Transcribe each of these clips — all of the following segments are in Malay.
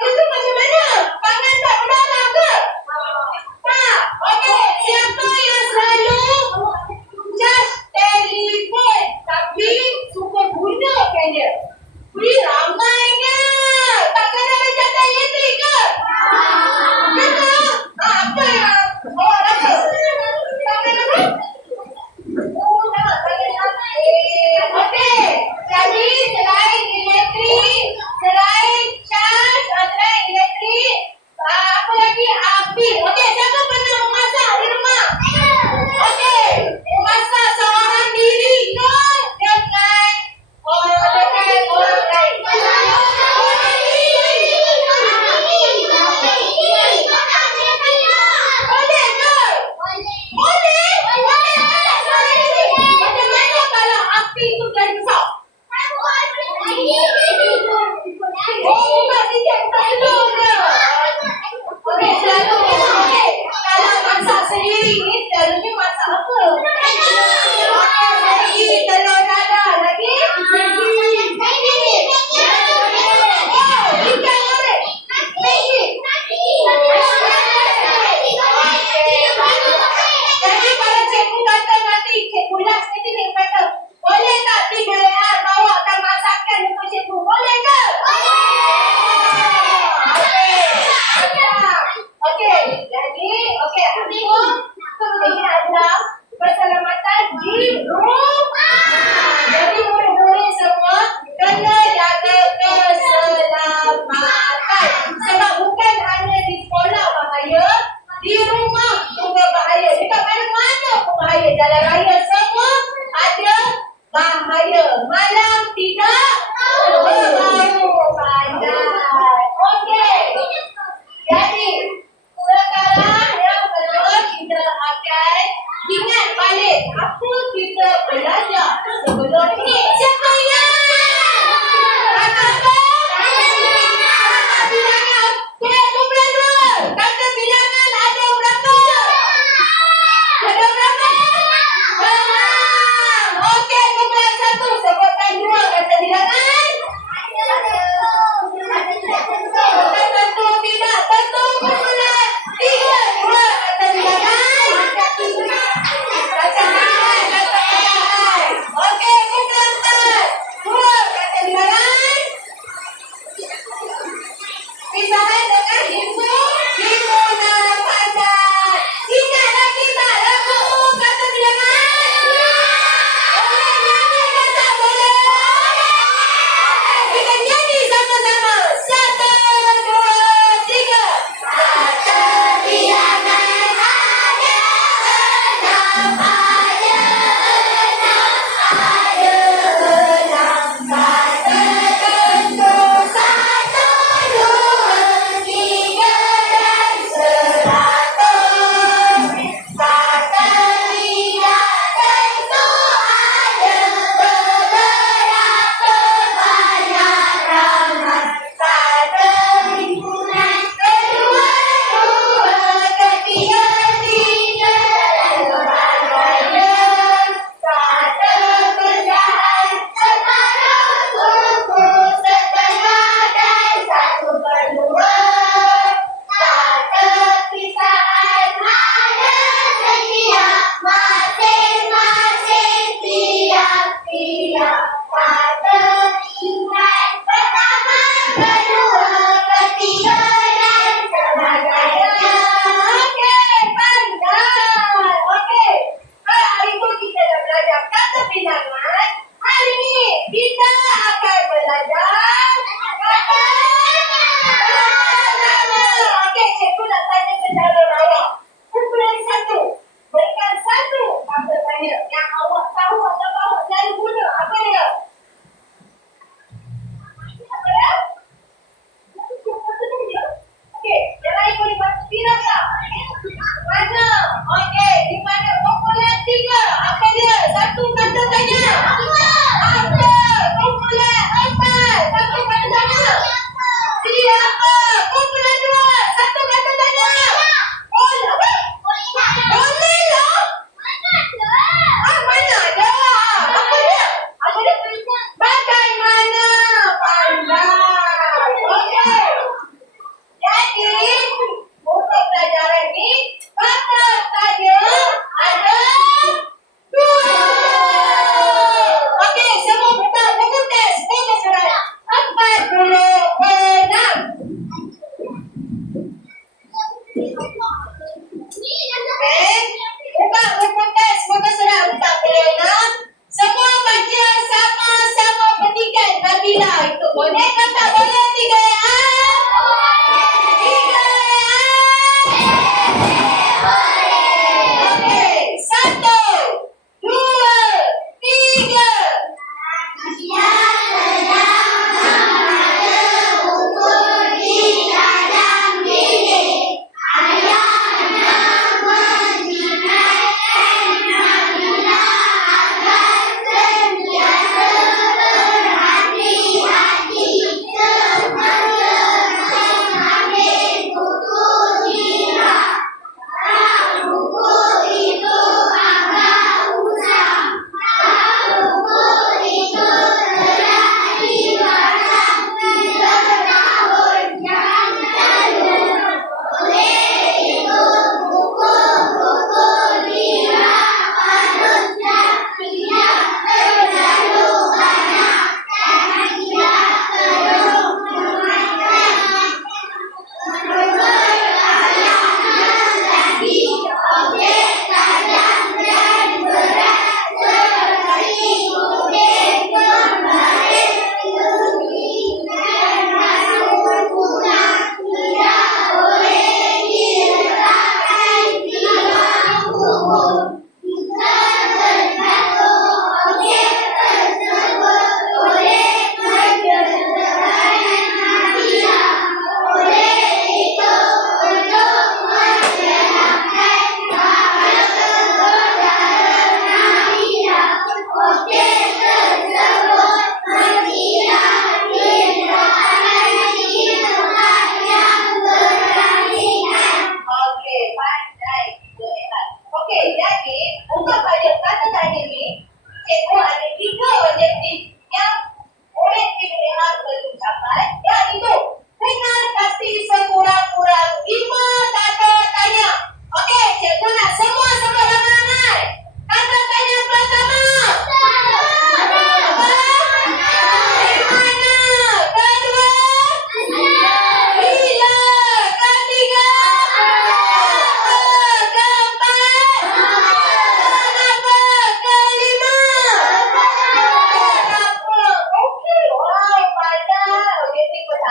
Itu macam mana? Pangan tak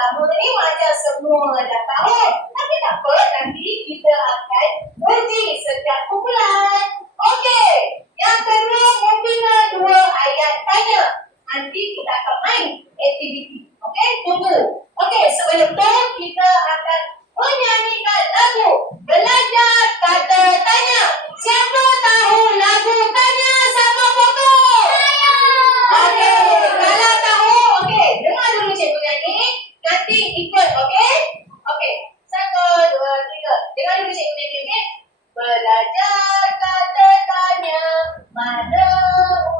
pertama ni macam semua dah tahu. Tapi tak apa, nanti kita akan uji setiap kumpulan. Okey, yang kedua mungkin 2 ayat tanya. Nanti kita akan main aktiviti. Okey, tunggu. Okey, sebelum tu kita akan menyanyikan lagu Belajar Kata Tanya. Siapa tahu lagu Tanya Sama Pokok? Okey, kalau tahu, okey, dengar dulu cikgu nyanyi. Nanti ikut, okey? Okey, 1, 2, 3. Dengar dulu cikgu nyanyi, okey? Belajar kata tanya, mana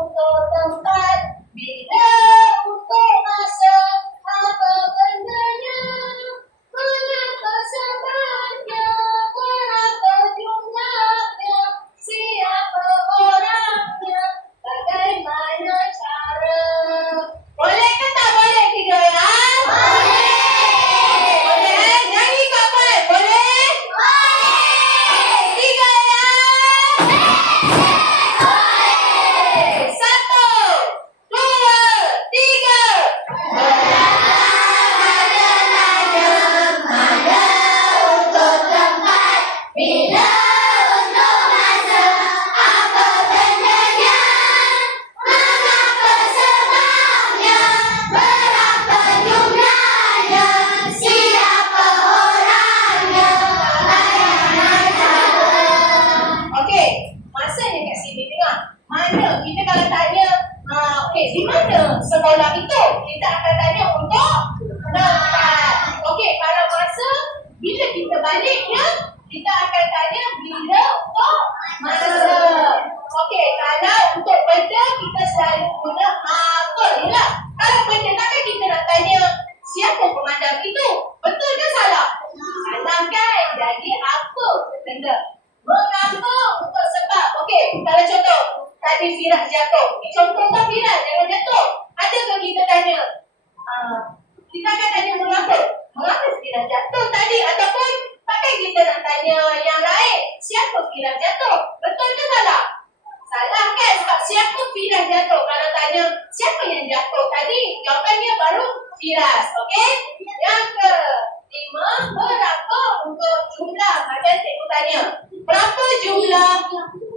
untuk tempat, bila untuk masa, apa bendanya, mengapa sebabnya, berapa jumlahnya, siapa orangnya, bagaimana cara. Boleh ke tak boleh tiga ya? Boleh. Boleh. Nyanyi Kak Pat, boleh? Boleh. 3 ya? Boleh. 1, 2, 3. Bila untuk masa, apa bendanya, mengapa sebabnya, berapa jumlahnya, siapa orangnya, bagaimana cara. Okey, masa ni kat sini dengar. Mana kita kalau tanya, okey, di mana sekolah itu? Kita akan tanya untuk tempat. Okey, kalau masa bila kita baliknya, kita akan tanya bila untuk masa. Okey, kalau untuk benda kita selalu guna apa. Yalah, kalau benda takkan kita nak tanya siapa pemandang itu? Betul ke salah? Salah kan? Jadi apa benda? Mengapa untuk sebab. Okey, kalau contoh tadi Firas jatuh. Contoh tak Firas jangan jatuh. Adakah kita tanya kita akan tanya mengapa? Mengapa Firas jatuh tadi? Ataupun takkan kita nak tanya yang lain, siapa Firas jatuh? Betul ke salah? Salah kan? Sebab siapa Firas jatuh? Kalau tanya siapa yang jatuh tadi, jawapannya baru Firas. Okey? Yang kelima, berapa untuk jumlah? Macam cikgu tanya, berapa jumlah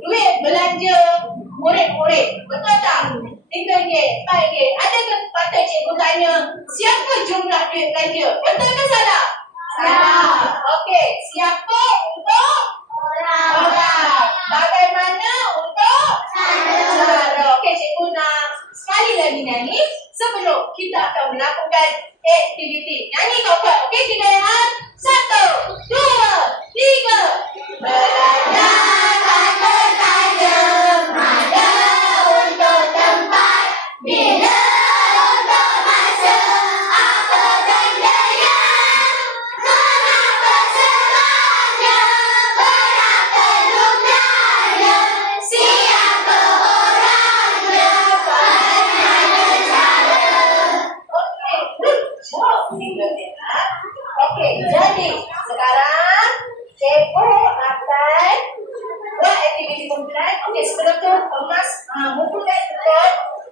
duit belanja murid-murid? Betul tak? RM3, RM4. Adakah patut cikgu tanya siapa jumlah duit belanja? Betul ke salah? Salah. Okey, siapa untuk orang? Bagaimana untuk cara? Okey, cikgu nak sekali lagi nyanyi sebelum kita akan melakukan aktiviti. Nyanyi kau buat. Okey, kita lihat. 1, 2, 3. Belajar kata tanya, mana untuk tempat, bila untuk masa, apa bendanya, mengapa sebabnya, berapa jumlahnya, siapa orangnya, bagaimana cara. Okey, jadi sekarang cikgu akan buat aktiviti kumpulan. Okey, sebelum tu kemas kumpulan betul,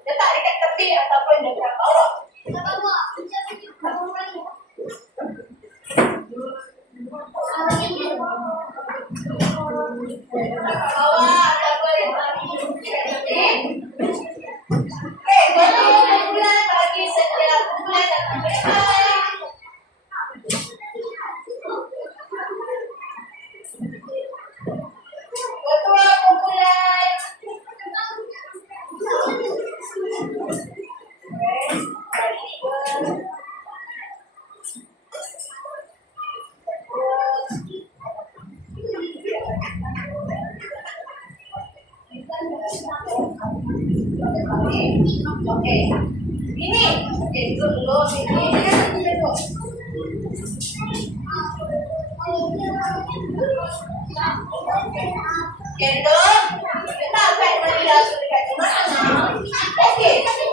letak dekat tepi ataupun dekat bawah. Bawah ataupun okey. Okey, kalau kumpulan bagi setiap kumpulan datang berdepan. Ketua kumpulan. Okey. Ini. Okey, dulu sini. Gendong. Kita akan melihat dekat mana. Okey. Next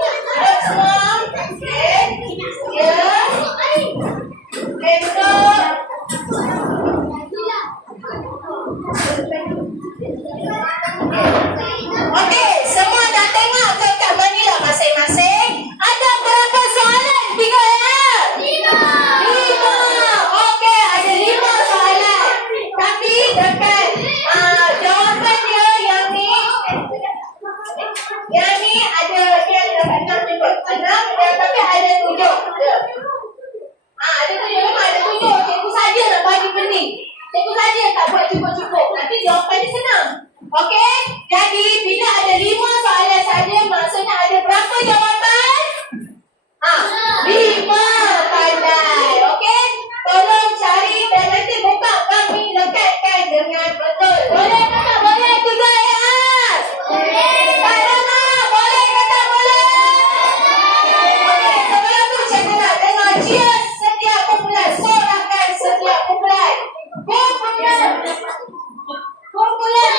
one. Okey. Ya. Gendong. Okey, semua dah tengok ke kat Manila masing-masing? Ada berapa soalan? 3 ya? 5. saja, tak buat cukup-cukup. Nanti jawapannya senang. Okey? Jadi, bila ada 5 soalan saja, maksudnya ada berapa jawapan? 5 pandai. Okey? Tolong cari dan nanti buka kami lekatkan dengan betul. Boleh kata boleh 3 ayat? Tak dengar? Boleh kata boleh? Okey, sebelum tu cikgu nak dengar cheers setiap kumpulan. Sorakan setiap kumpulan. Kumpulan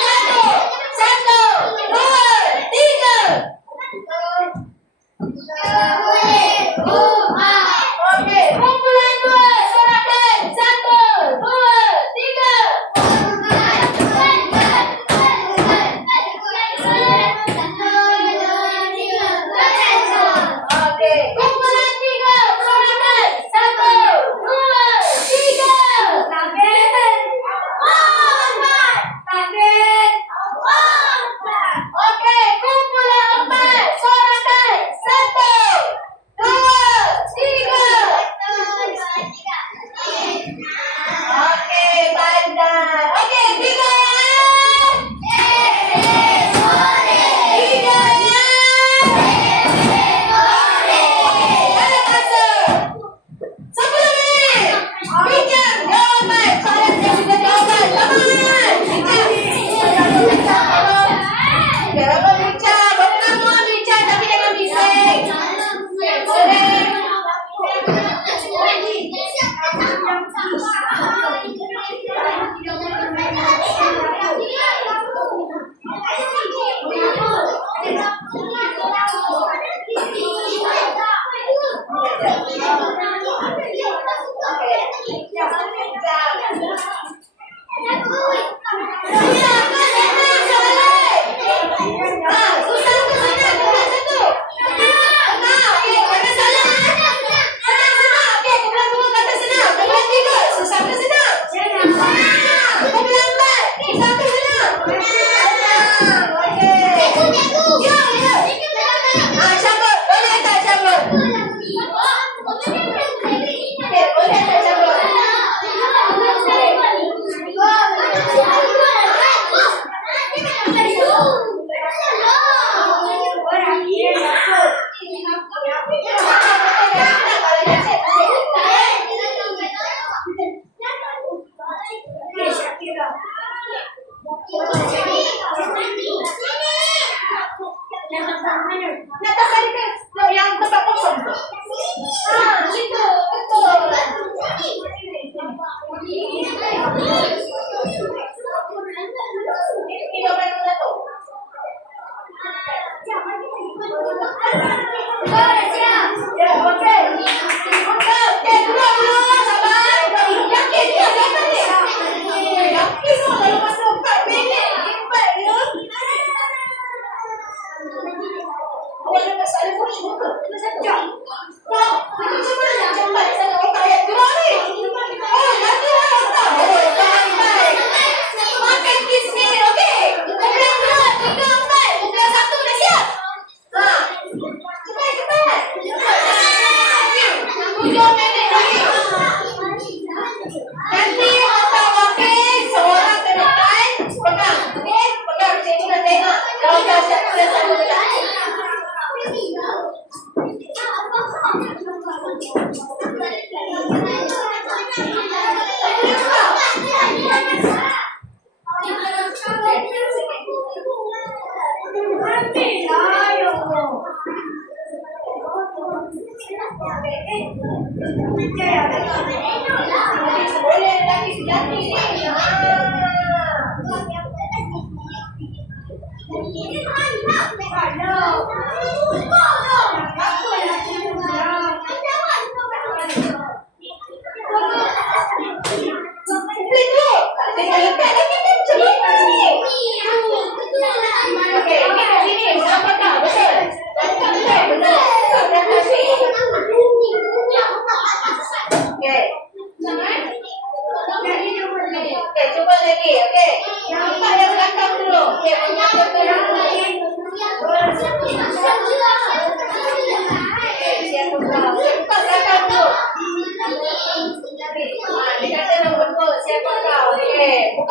1. 1.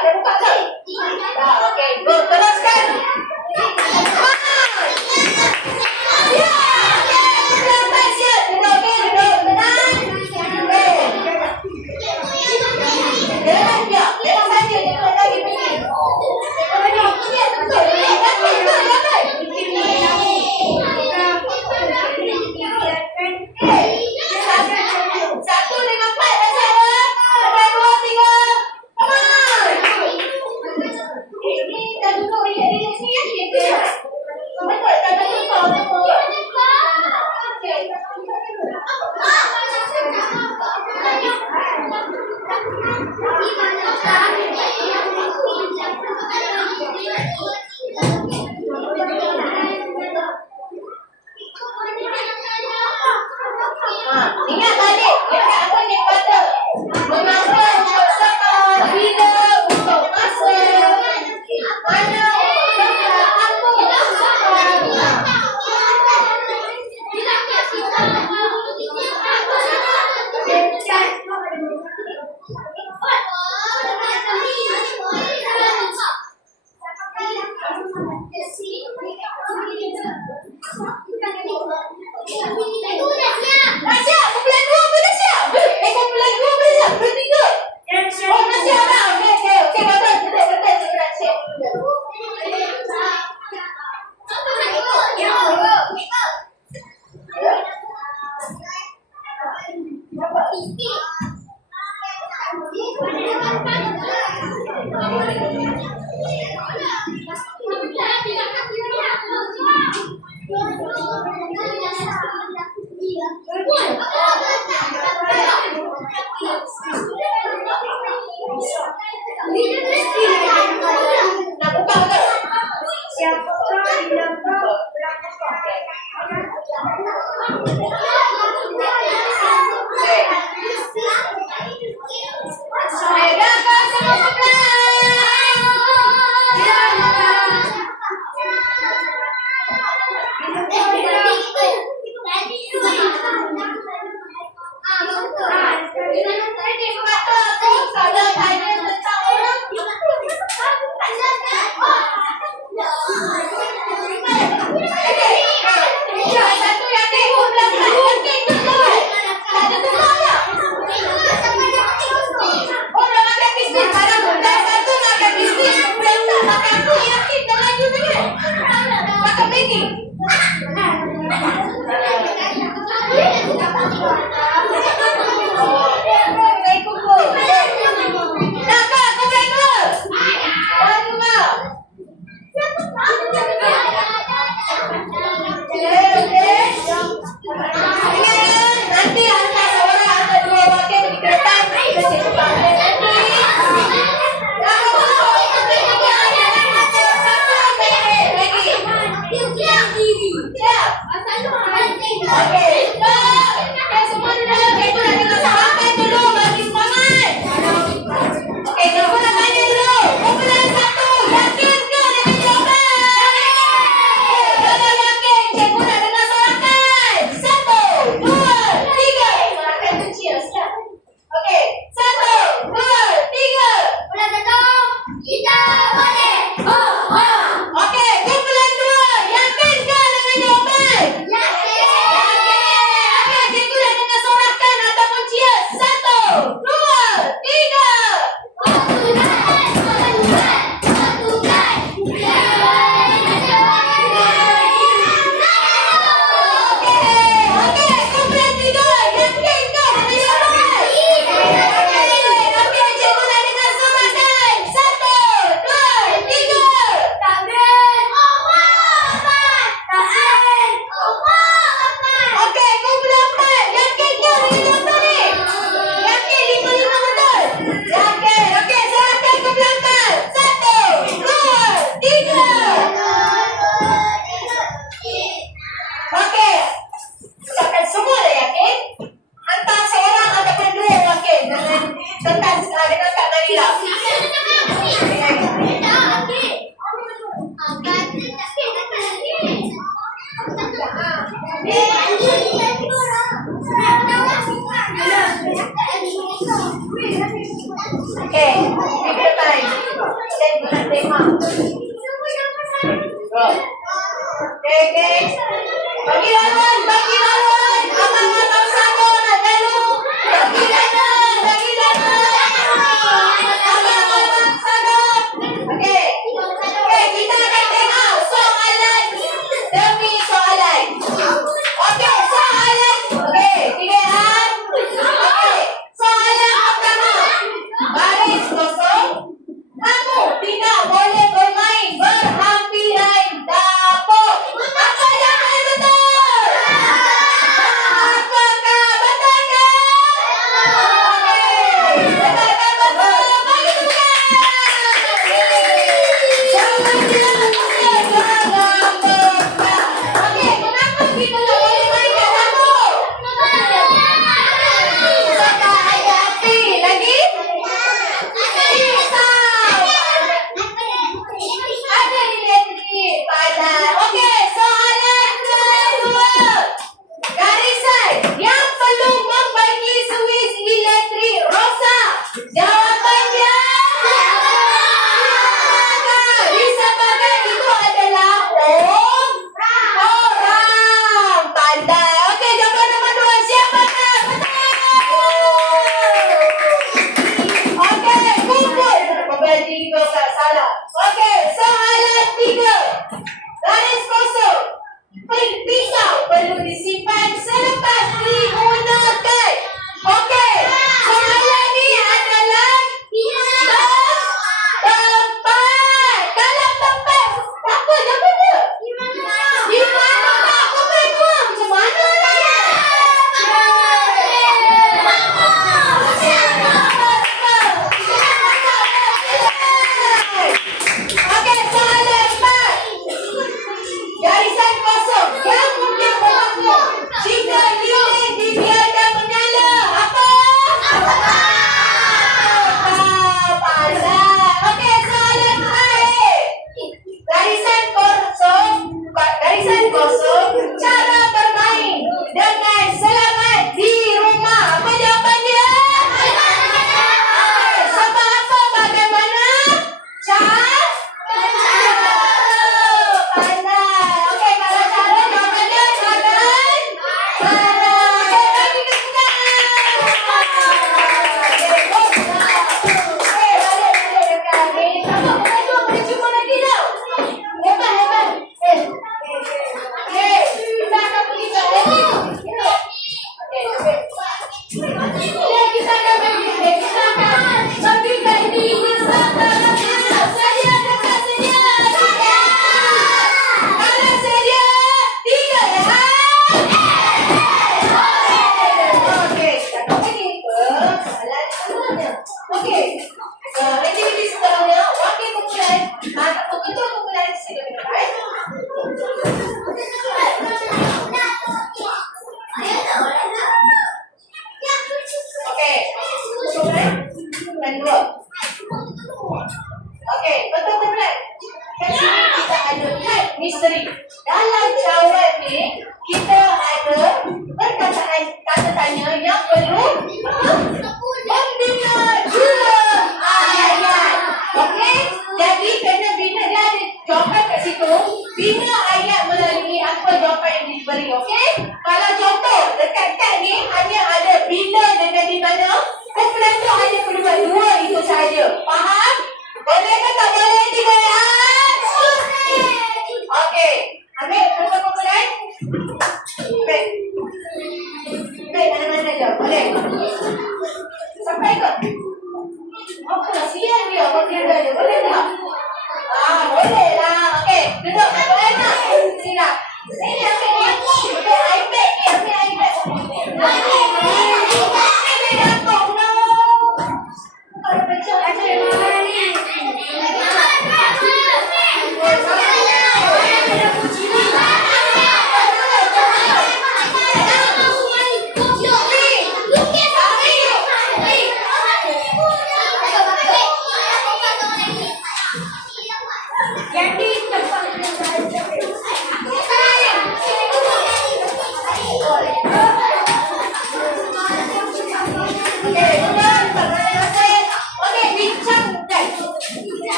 Ada buka tak? Dah, okey. Go, teruskan. Ya, sampai siap. Duduk, okey, duduk. Tenang. Okey. Jangan diam. Jangan saja duduk lagi begini. Satu dengan empat dah siapa? Sampai dua, tiga. Come on. Ini dah duduk di sini. Betul, tak ada lupa. Ingat balik. Ingat apa yang kata. Mengapa untuk sekolah, bila untuk masa, mana untuk tempat, apa. Dah siap? Kumpulan dua pun dah siap? Kumpulan dua pun dah siap? Belum tiga? Oh, dah siap dah? Okey, betul. Betul, dah siap. Nak buka ke? Pegang semua kalau tanya tentang orang satu yang tengok belakang yakin betul. Tak ada tukar tak? Oh, dah makan biskuit sekarang. Dah satu makan biskuit. Yang tak makan tu yakin dah laju sangat. Makan Maggi. Baik kumpul. Nak kak, kau boleh ke? Bantu kak. Okey. Ingat, nanti hantar seorang atau dua wakil pergi kereta. Kita cakap nanti. Siap. Okey. Kita semua duduk. Kita nak dengar sahabat dulu. Bagi semangat. Okey, kita nak tanya dulu. Kumpulan satu. Yakin ke dengan jawapan? Kalau yakin, cikgu nak dengar sorakan. Satu, dua, tiga. Sorakan tu cheers. Siap. Okey. Satu, dua, tiga. Okey, kumpulan dua. Yakin ke dengan jawapan? Okey, cikgu nak dengar sorakan ataupun cheers. Satu, dua, tiga. Okey, kumpulan tiga. Yakin ke dengan jawapan? Okey, cikgu nak dengar sorakan. Satu, dua, tiga. Okey, kumpulan empat. Yakin ke dengan jawapan ni? Yakin 5-5 betul? Yakin. Okey, sorakan kumpulan empat. Satu, dua, tiga. Okey. Silakan semua dah yakin. Hantar seorang ataupun dua wakil dengan tentang dengan Kak Nabila. Okey, take your time. 3. Garis kosong. Pisau perlu disimpan selepas digunakan. Okey. Soalan ni adalah tempat. Dalam tempat. Apa jawapannya? Di mana tak? Kau main buang. Macam mana ni? Okey, soalan 4. Garisan kosong. Yang mungkin berlaku jika lilin dibiarkan menyala. Apa? Pasal. Okey, soalan 5. Garisan kosong. Cara bermain dengan selamat di rumah. Apa jawapannya? Sebab apa? Bagaimana? Cara? Pandai. Okey, kalau cara jawapannya pandai. Okey, bagi kesukaan. Okey, balik dekat ni. Apa pengajar boleh cuba lagi tau? Hebat. Okey, kita akan pergi ke lagi. Okey. Kita akan pergi ke ini. Sedia dekat sedia. Kalau sedia, 3 ya. Okey, kita akan pergi ke soalan seterusnya. Okey. Aktiviti seterusnya, wakil kumpulan atau ketua kumpulan sila minat. Okey. Kumpulan 2. Okey, betul kumpulan. Kat sini kita ada kad misteri. Dalam jawab ni, kita ada perkataan kata tanya yang perlu membina 2 ayat. Okey? Jadi kena bina, dia ada jawapan kat situ. Bina ayat melalui apa jawapan yang diberi. Okey? Kalau contoh dekat kad ni hanya ada bina dengan di mana, kumpulan tu hanya perlu buat 2 itu sahaja. Faham? Boleh ke tak boleh 3 ayat? Okey. Ambil ketua kumpulan. Baik, mana-mana je. Boleh. Sampai ke? Oh, kasihan dia. Kalau dia ada. Boleh tak? Boleh lah. Okey. Duduk. Boleh tak? Sila. Ini ambil ni. Ambil iPad ni. Ambil iPad. Ambil laptop no. Kalau macam ada ni.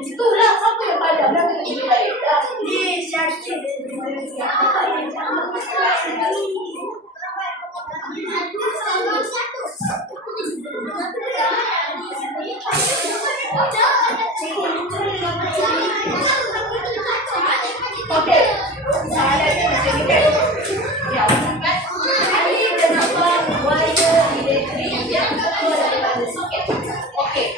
Itulah siapa yang pada belakang ini balik. Ni Syakir. Okey. Soalan ni macam ni kan. Ya, Ali menambah wire elektrik yang keluar daripada soket. Okey.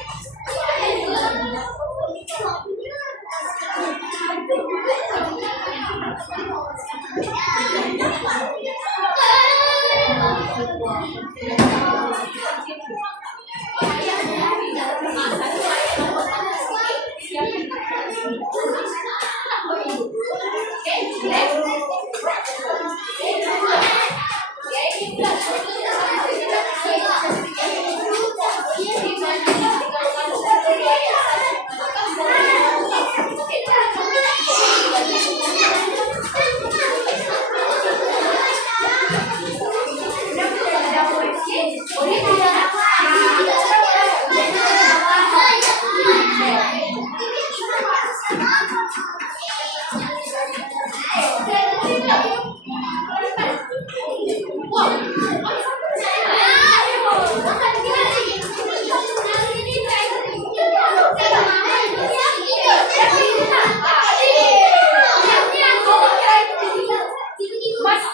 Mas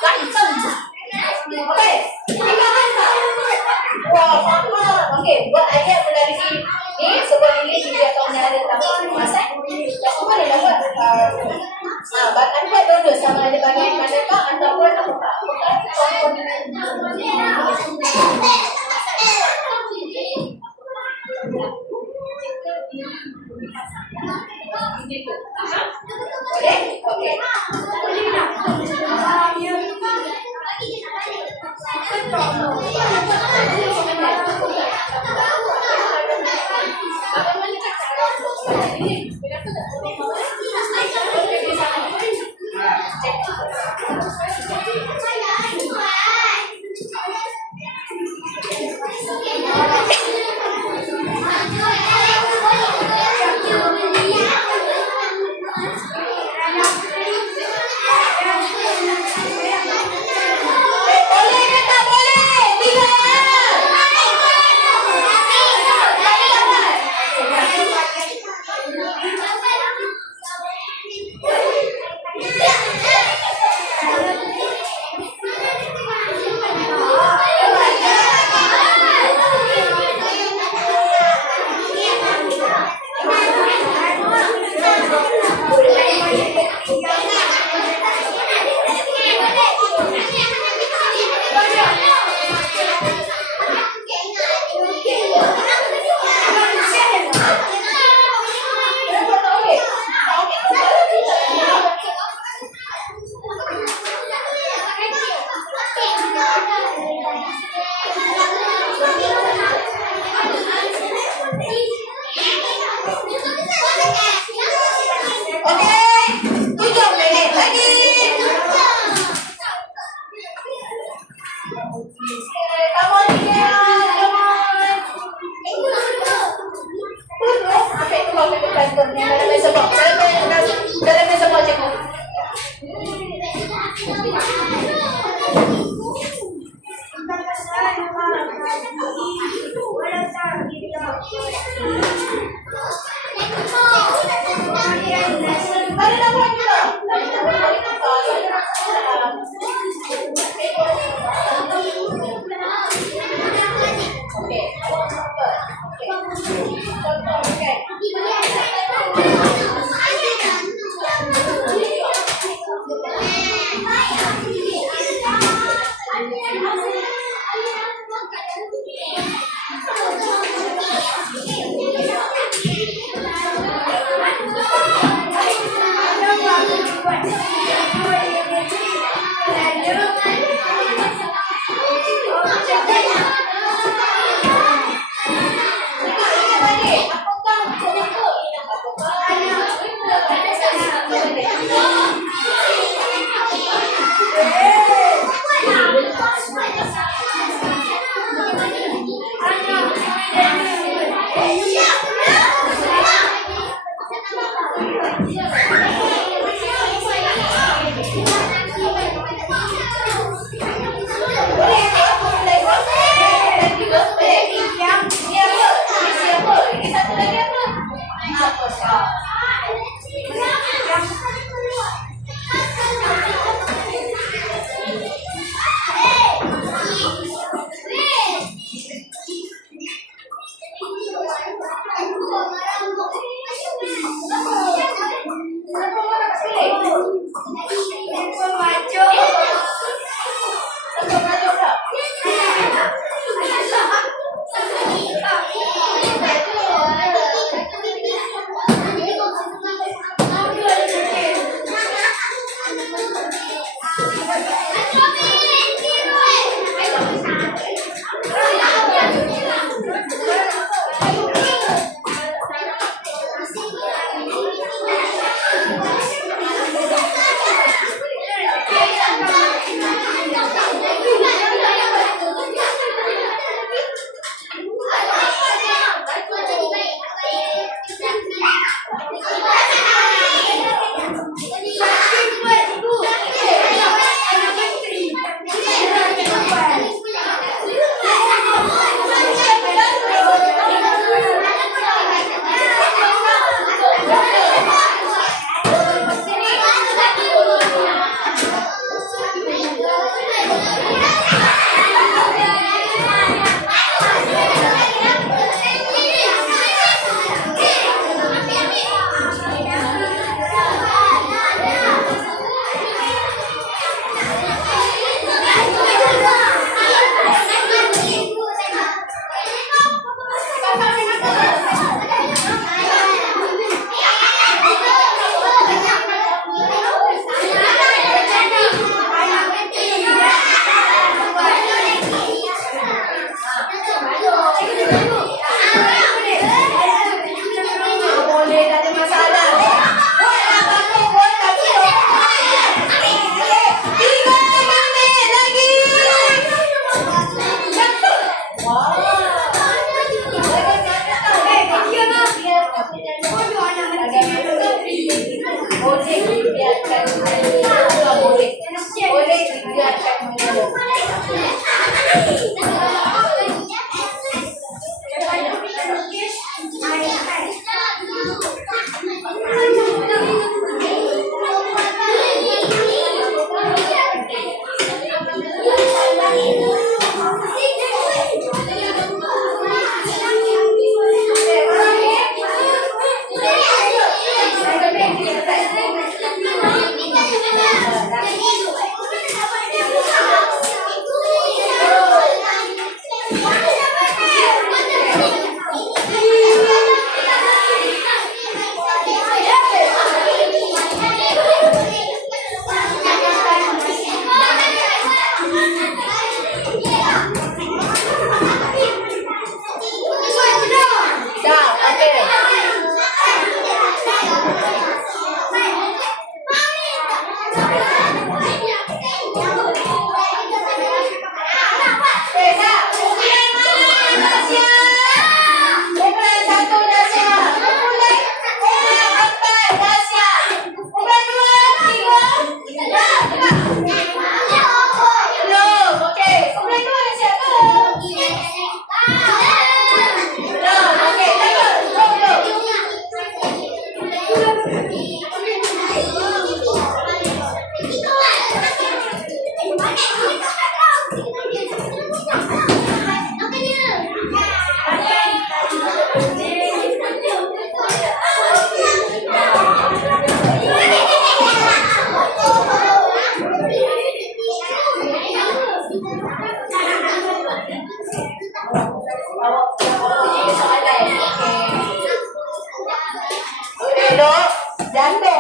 ganteng. Oke, tiga angka. Wah, sama. Oke, buat ayah dari ini sebuah ini dia tahunnya ada tangan masa. Ya semua ada dapat. Nah, bahkan buat dulu sama ada bagian mana pak ataupun apa? Oke, boleh kan tak boleh? Tiga. Jantung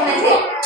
nanti.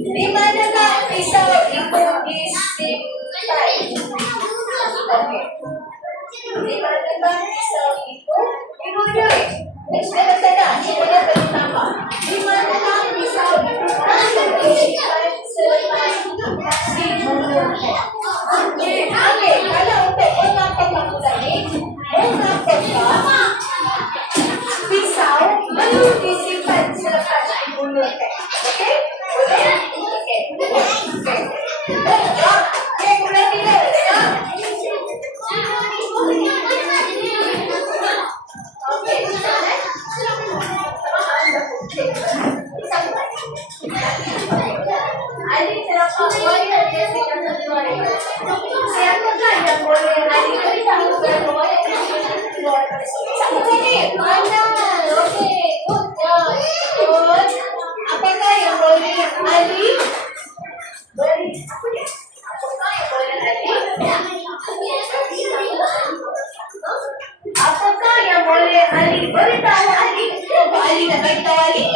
Di manakah pisau itu disimpan? Oke. Di manakah pisau itu? Ibu Joy. Next sana. Semuanya bernama. Di manakah pisau itu disimpan selama si mulut? Oke. Kalau untuk mengapa kamu tadi? Mengapa pisau perlu disimpan selepas mulut? Oke? Boleh? Oke. Oke, boleh tidak? Oke. Adik siapa boleh dia siapkan suara. Siapakah yang boleh adik beritahu berapa satu lagi. Mana? Oke. Good. Apakah yang boleh adik beri? Apakah yang boleh adik? Apakah yang boleh adik beritahu adik? Apa adik nak beritahu adik?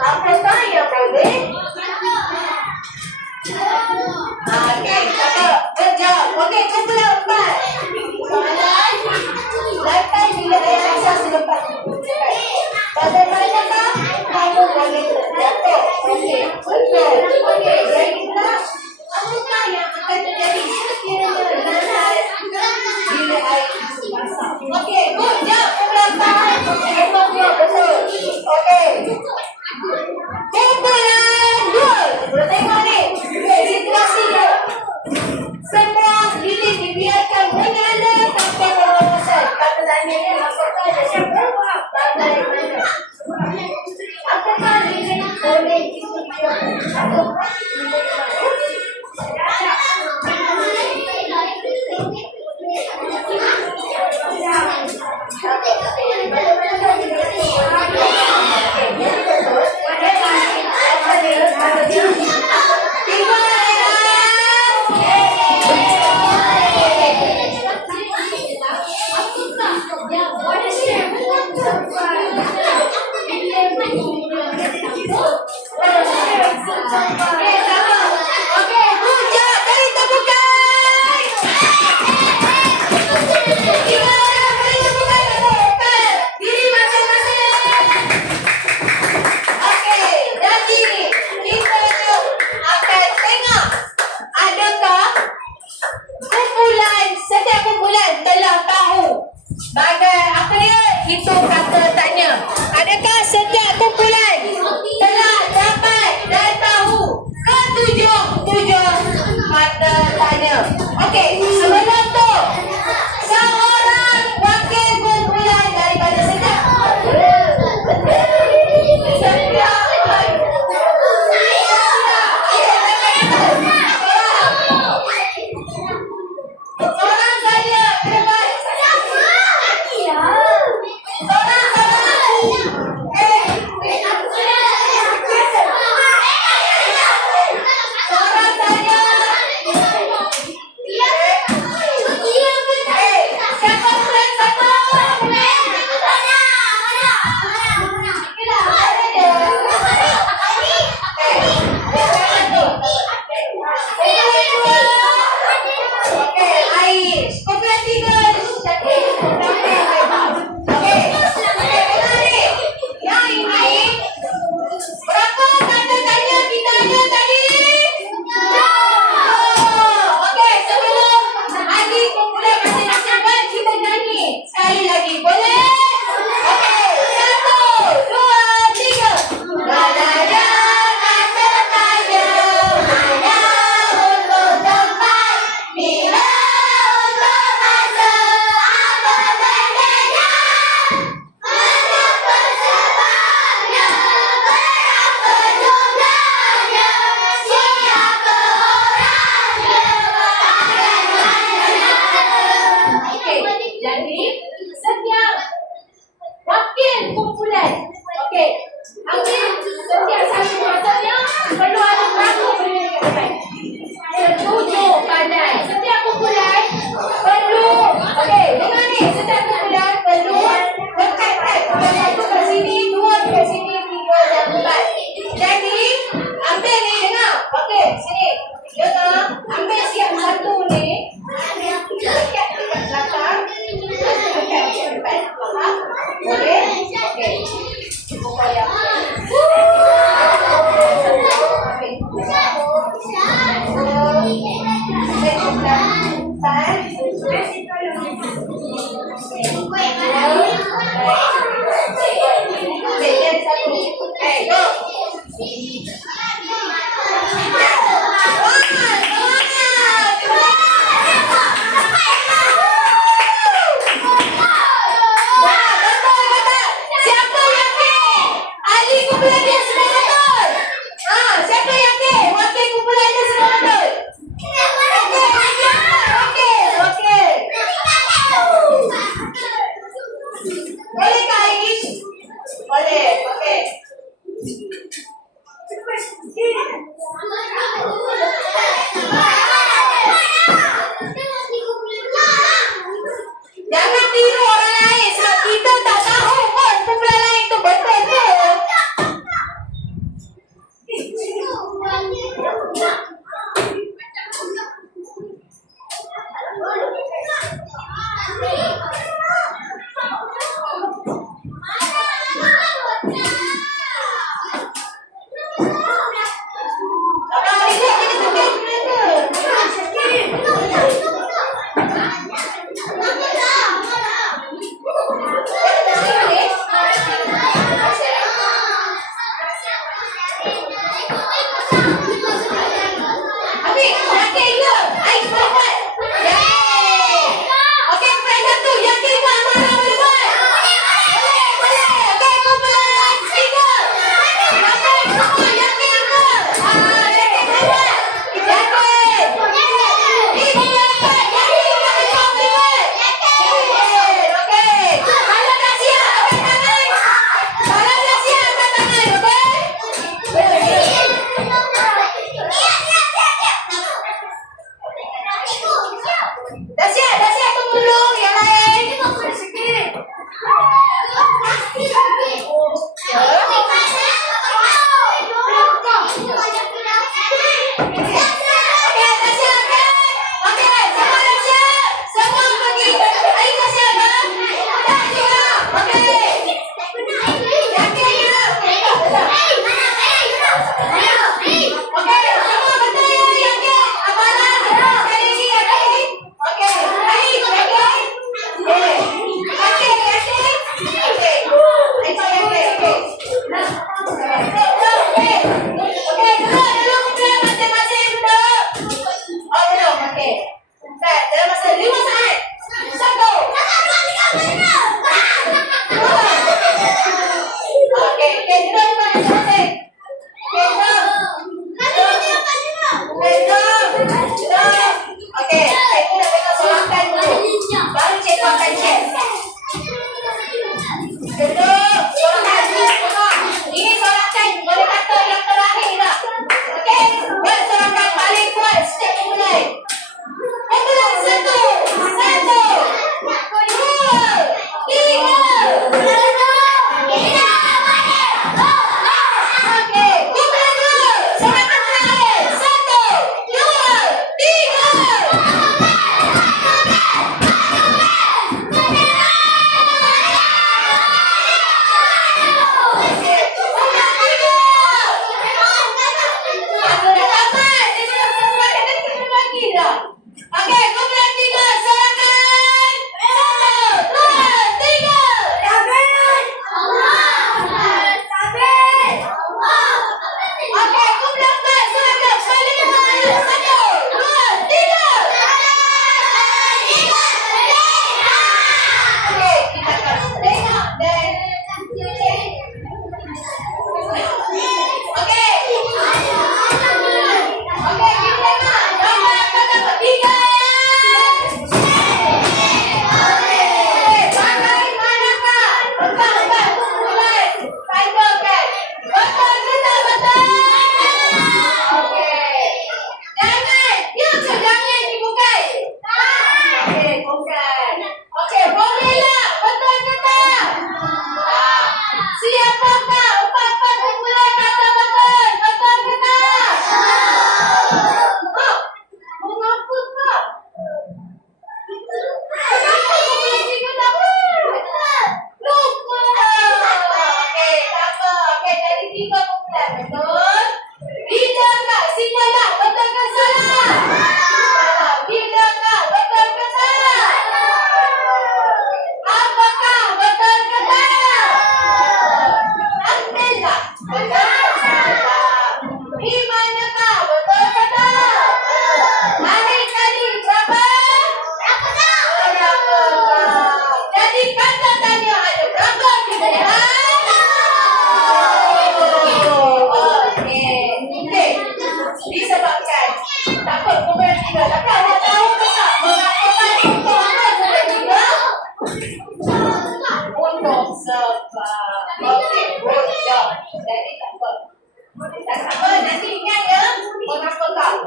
Apakah yang boleh? Okey, kakak berjawab. Okey, kumpulan 4. Soalan. Datang bila ayah rasa selepas. Bagaimanakah kamu boleh terjatuh? Okey, betul. Okey, yang kita apakah yang akan terjadi sekiranya nanas bila air itu basah? Okey, good. Jawab kumpulan 4. Betul. Okey. Kumpulan 2. Boleh tengok ni. Situasi dia. Semua lilin dibiarkan menyala tanpa pengawasan. Kata tanya apakah ada siapa? Bagaimana? Apakah lilin boleh dibiarkan? Itu kata tanya. Adakah setiap kumpulan telah dapat dan tahu ketujuh kata tanya? Okey, sebelum tu seorang wakil kumpulan daripada setiap seorang saja terbaik. Jadi Siapa yakin? Ali kumpulannya sudah betul. Siapa yakin? Wakil kumpulannya sudah betul. Okey. Boleh Kak Aish? Boleh. Okey. Jangan tiru orang lain sebab kita tak tahu pun kumpulan lain tu betul ke.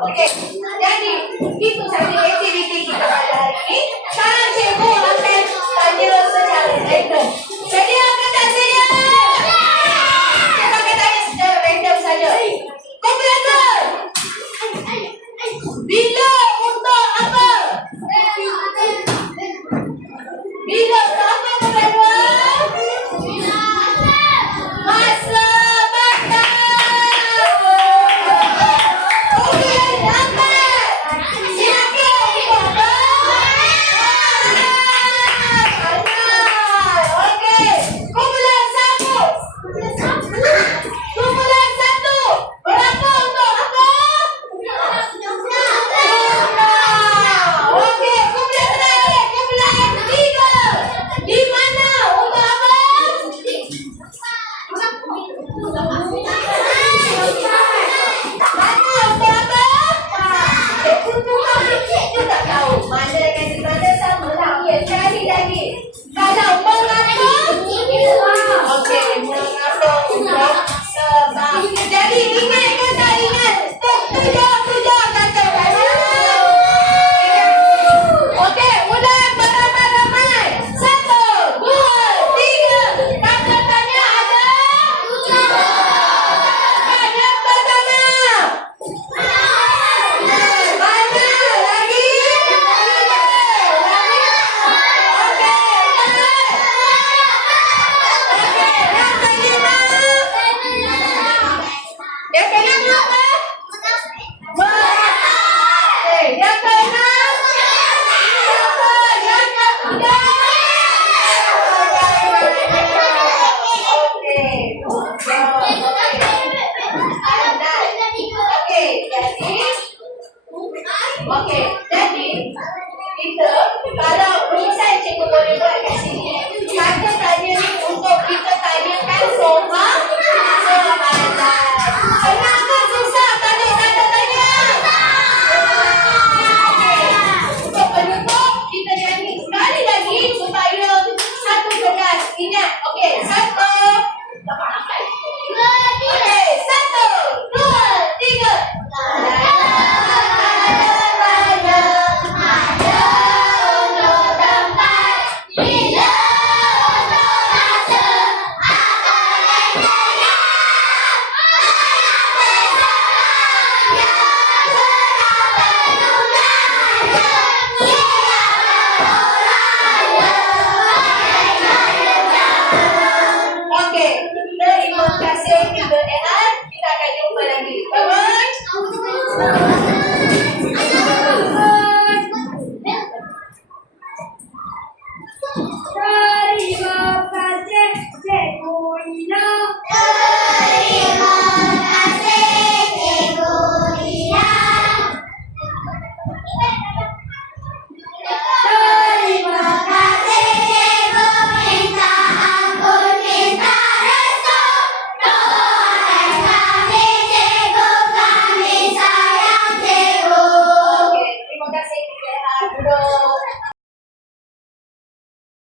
Oke, jadi itu saja activity kita pada hari ini. Sekarang cikgu akan tanya secara random. Sedia ke tak sedia? Kita akan tanya secara random saja. Komputer. Bila untuk apa? Bila untuk apa kedua? Masa batang. Kumpulan lambat. Siapa untuk apa? Okey. Kumpulan satu. Kumpulan satu. Berapa untuk apa? Okey, kumpulan terakhir. Kumpulan yang ketiga. Di mana? Untuk apa? Mana untuk apa? Cikgu tak tahu. Mana dengan di mana sama lah. Okey, cari lagi. Kalau mengapa? Okey, mengapa untuk sebab. Jadi ingat ke tak ingat? Tujuh kata mana? Okey, ulang beramai-ramai. 1, 2, 3. Kata-katanya ada? Yang pertama. Mana lagi? Okey, yang kelima. Yang kelima apa? Okey, yang keenam. Yang ketiga. Okey. Okey, jadi kita kalau misal cikgu boleh buat kat sini, kata tanya ni untuk kita tanyakan soal soalan. Senang ke susah tanya kata tanya? Okey. Untuk penutup kita nyanyi sekali lagi supaya satu kelas. Ingat, okey, satu. Okey, 1, 2, 3. Okey, terima kasih keberanian. Kita akan jumpa lagi. Bye-bye. Terima kasih Cikgu Ina. Terima kasih Cikgu Lia. Terima kasih Cikgu minta ampun minta restu. Doakan kami Cikgu, kami sayang Cikgu. Okey, terima kasih kepada Duduk.